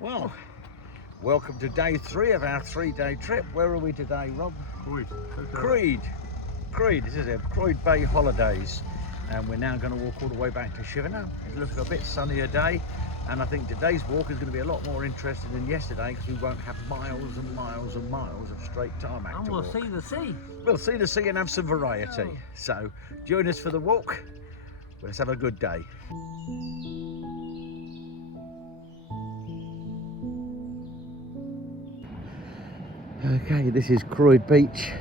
Well, welcome to day 3 of our 3-day trip. Where are we today, Rob? Croyde. Croyde, this is it, Croyde Bay holidays. And we're now going to walk all the way back to Chivenor. It looks a bit sunnier day, and I think today's walk is going to be a lot more interesting than yesterday because we won't have miles and miles and miles of straight tarmac to walk. And we'll see the sea. We'll see the sea and have some variety. Oh. So join us for the walk. Let's have a good day. Okay, this is Croyde Beach.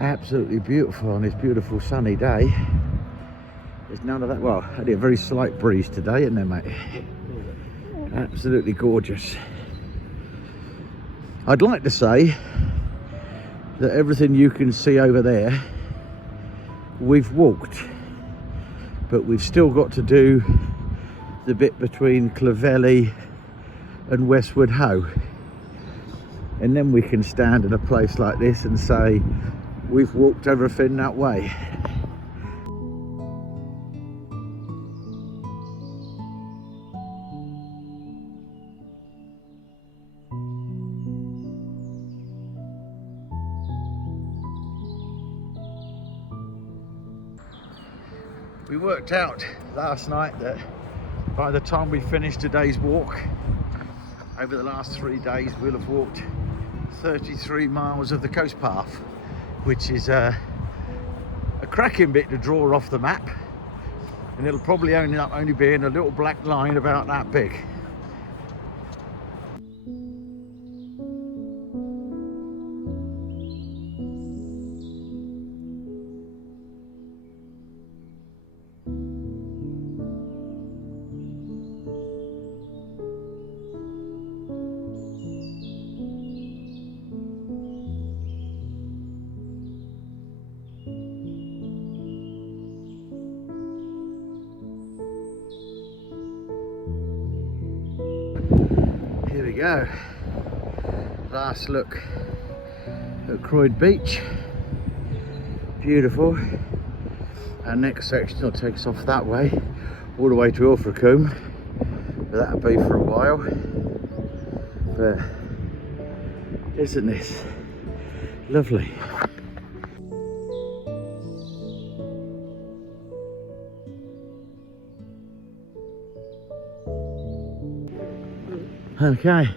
Absolutely beautiful on this beautiful sunny day. There's none of that, well, only a very slight breeze today, isn't there, mate? Absolutely gorgeous. I'd like to say that everything you can see over there, we've walked, but we've still got to do the bit between Chivenor and Westward Ho. And then we can stand in a place like this and say, we've walked everything that way. We worked out last night that by the time we finish today's walk, over the last 3 days, we'll have walked 33 miles of the coast path, which is a cracking bit to draw off the map, and it'll probably end up only being a little black line about that big. Here we go, last look at Croyde Beach, beautiful. Our next section will take us off that way, all the way to Ilfracombe, but that'll be for a while. But isn't this lovely? Okay,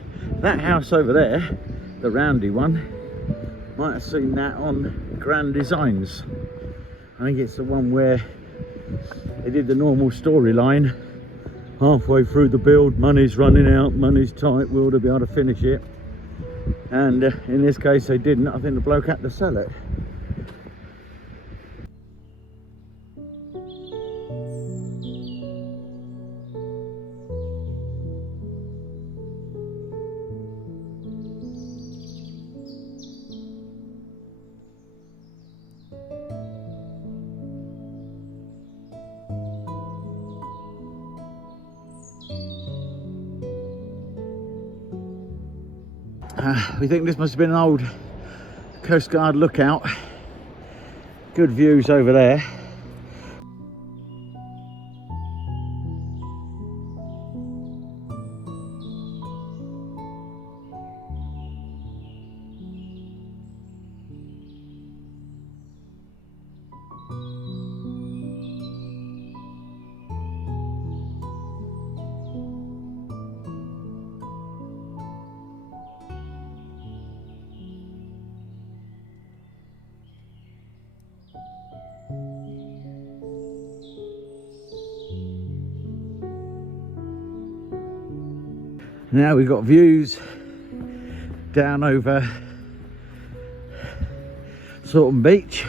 that house over there, the roundy one, might have seen that on Grand Designs. I think it's the one where they did the normal storyline. Halfway through the build, money's running out, money's tight, will they be able to finish it? And in this case they didn't. I think the bloke had to sell it. We think this must have been an old Coast Guard lookout. Good views over there. Now we've got views down over Salton Beach,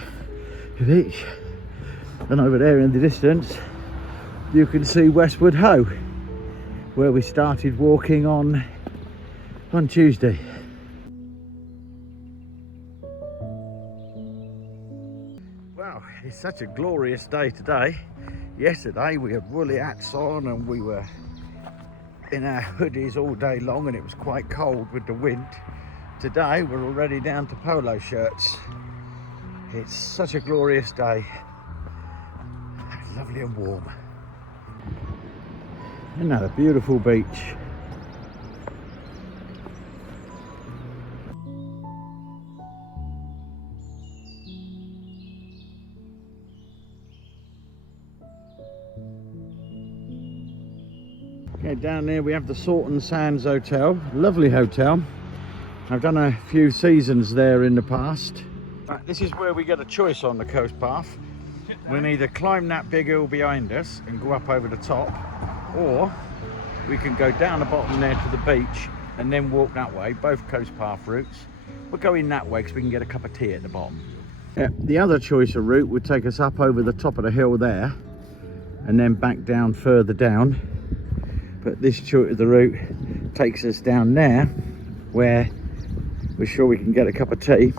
and over there in the distance you can see Westward Ho, where we started walking on Tuesday. Wow, it's such a glorious day today. Yesterday we had woolly hats on and we were in our hoodies all day long and it was quite cold with the wind. Today we're already down to polo shirts. It's such a glorious day. Lovely and warm. Another beautiful beach. down there we have the Salton Sands Hotel, lovely hotel. I've done a few seasons there in the past. Right, this is where we get a choice on the coast path. We can either climb that big hill behind us and go up over the top, or we can go down the bottom there to the beach and then walk that way. Both coast path routes. We'll go in that way because we can get a cup of tea at the bottom. The other choice of route would take us up over the top of the hill there and then back down further down. But this choice of the route takes us down there where we're sure we can get a cup of tea.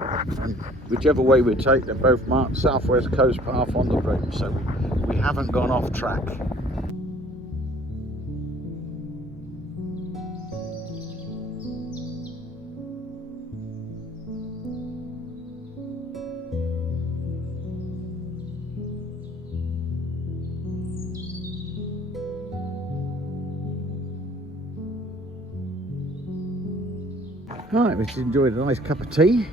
And whichever way we take, they're both marked Southwest Coast Path on the route, so we haven't gone off track. Right, we just enjoyed a nice cup of tea.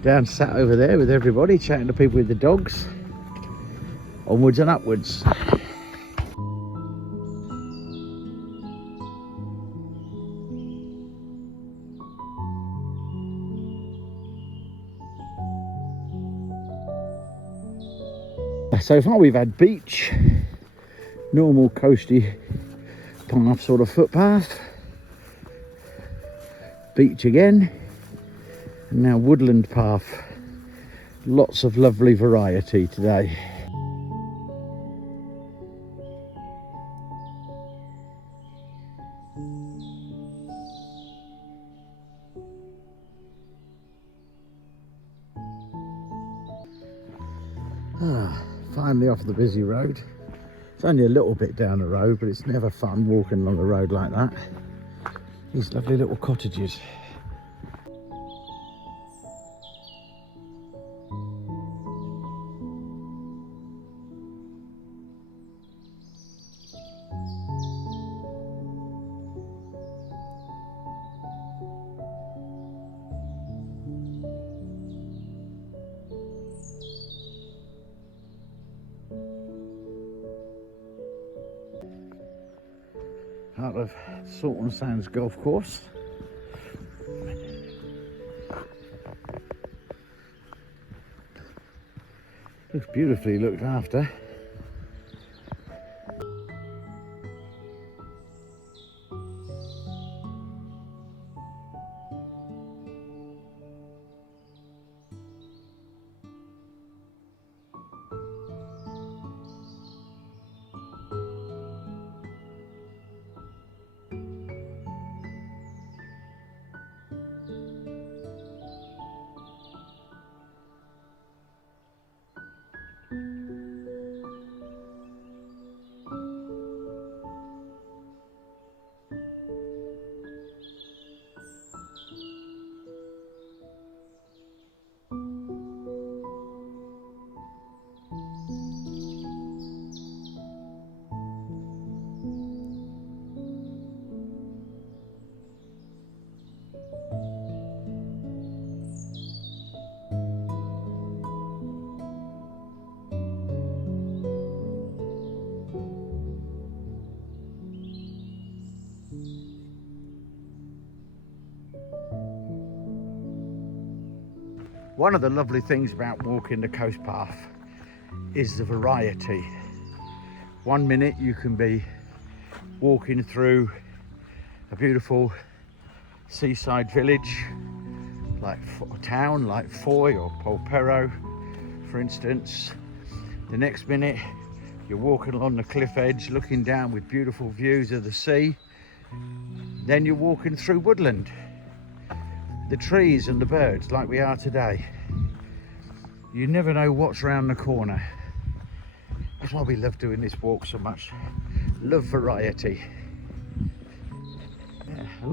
Down sat over there with everybody, chatting to people with the dogs. Onwards and upwards. So far we've had beach, normal coasty path sort of footpath, beach again, and now woodland path. Lots of lovely variety today. Finally off the busy road. It's only a little bit down the road, but it's never fun walking along a road like that. These lovely little cottages. Out of Salton Sands Golf Course. Looks beautifully looked after. One of the lovely things about walking the coast path is the variety. 1 minute you can be walking through a beautiful seaside village, like a town like Foy or Polperro, for instance. The next minute you're walking along the cliff edge, looking down with beautiful views of the sea. Then you're walking through woodland, the trees and the birds like we are today. You never know what's around the corner. That's why we love doing this walk so much. Love variety. Yeah, a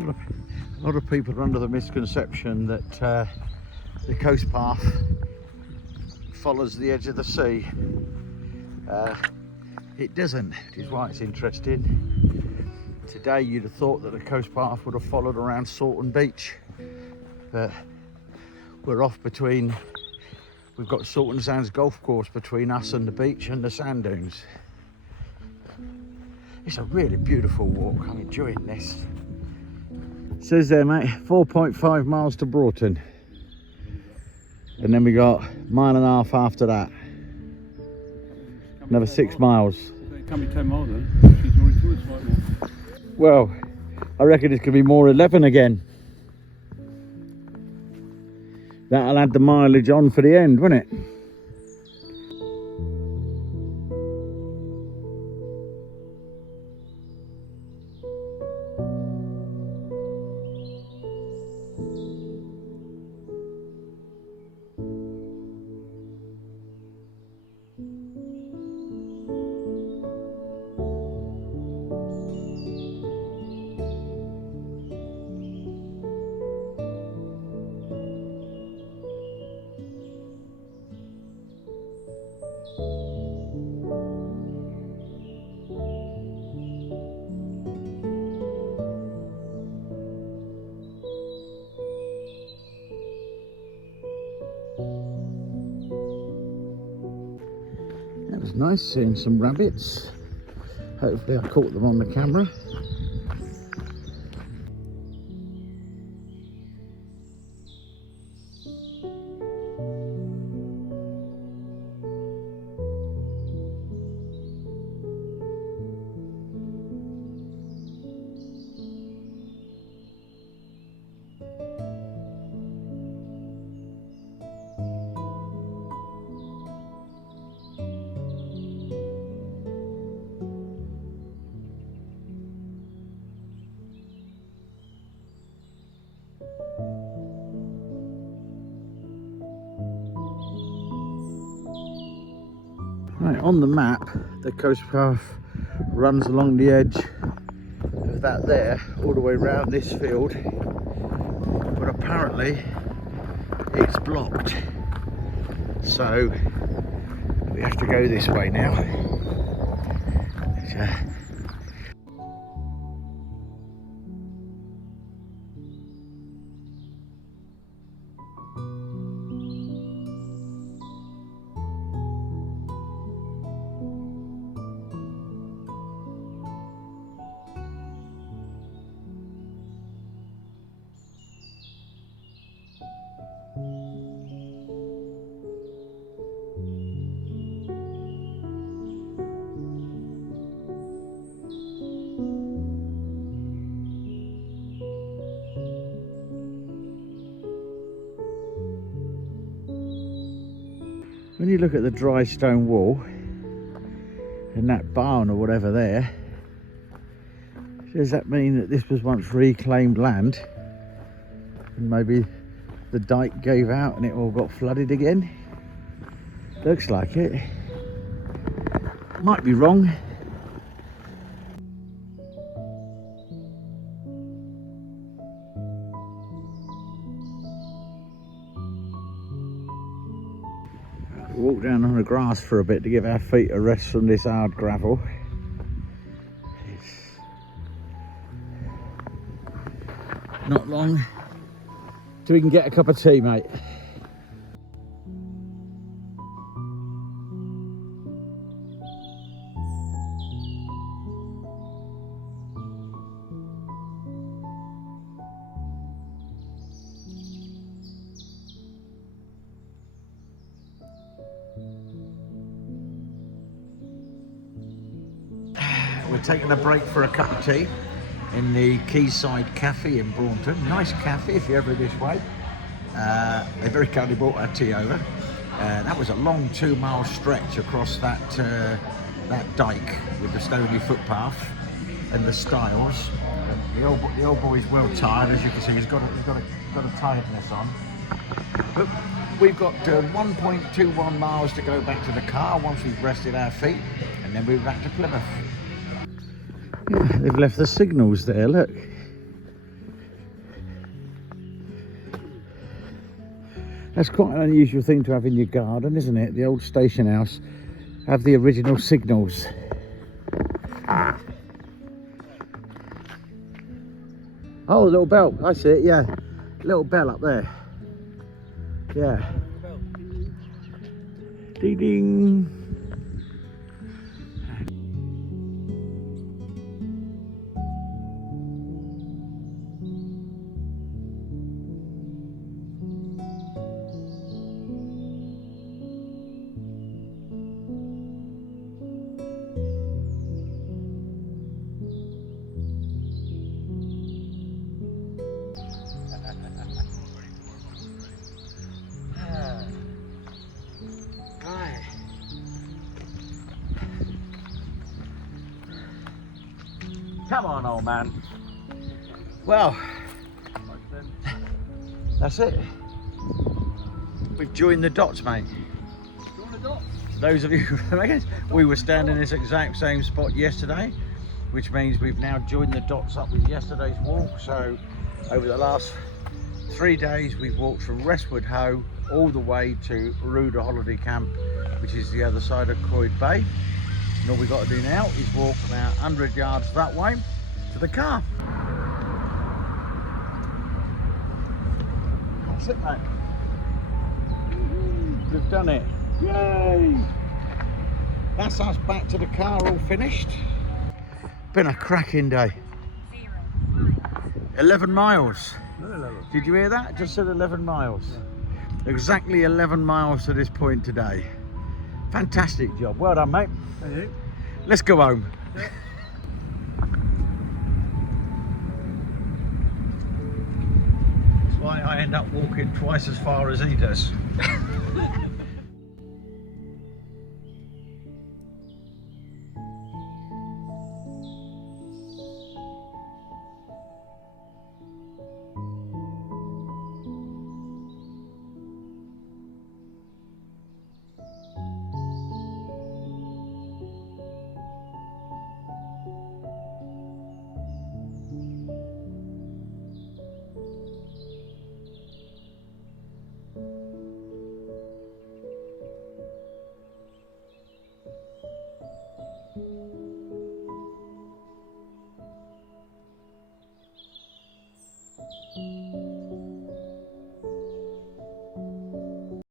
lot of people are under the misconception that the coast path follows the edge of the sea. It doesn't, which is why it's interesting. Today you'd have thought that the coast path would have followed around Salton Beach, but we're off between, we've got Salton Sands Golf Course between us and the beach and the sand dunes. It's a really beautiful walk. I'm enjoying this. Says there, mate, 4.5 miles to Broughton. And then we got 1.5 miles after that. Another 6 miles. It can't be 10 miles then. She's already through it slightly more. Well, I reckon it's going to be more 11 again. That'll add the mileage on for the end, won't it? That was nice seeing some rabbits. Hopefully I caught them on the camera. Right, on the map, the coast path runs along the edge of that there, all the way around this field, but apparently it's blocked, so we have to go this way now. When you look at the dry stone wall and that barn or whatever there, does that mean that this was once reclaimed land and maybe the dike gave out and it all got flooded again? Looks like it. Might be wrong. Walk down on the grass for a bit to give our feet a rest from this hard gravel. It's not long till we can get a cup of tea, mate. We're taking a break for a cup of tea in the Quayside Cafe in Broughton. Nice cafe if you're ever this way. They very kindly brought our tea over. That was a long 2 mile stretch across that dike with the stony footpath and the stiles. The old boy's well tired, as you can see. He's got a tiredness on. But we've got 1.21 miles to go back to the car once we've rested our feet, and then we're back to Plymouth. Yeah, they've left the signals there, look. That's quite an unusual thing to have in your garden, isn't it? The old station house have the original signals. Oh, a little bell, I see it, yeah. Little bell up there. Yeah. Ding ding. Come on, old man. Well, that's it. We've joined the dots, mate. Join the dots. Those of you who we were standing in this exact same spot yesterday, which means we've now joined the dots up with yesterday's walk. So over the last 3 days we've walked from Westward Ho all the way to Croyde holiday camp, which is the other side of Croyde Bay. And all we've got to do now is walk about 100 yards that way to the car. That's it, mate. We've done it. Yay! That's us back to the car, all finished. Been a cracking day. 11 miles. Did you hear that? Just said 11 miles. Yeah. Exactly 11 miles to this point today. Fantastic job. Well done, mate. Thank you. Let's go home. Yeah. That's why I end up walking twice as far as he does.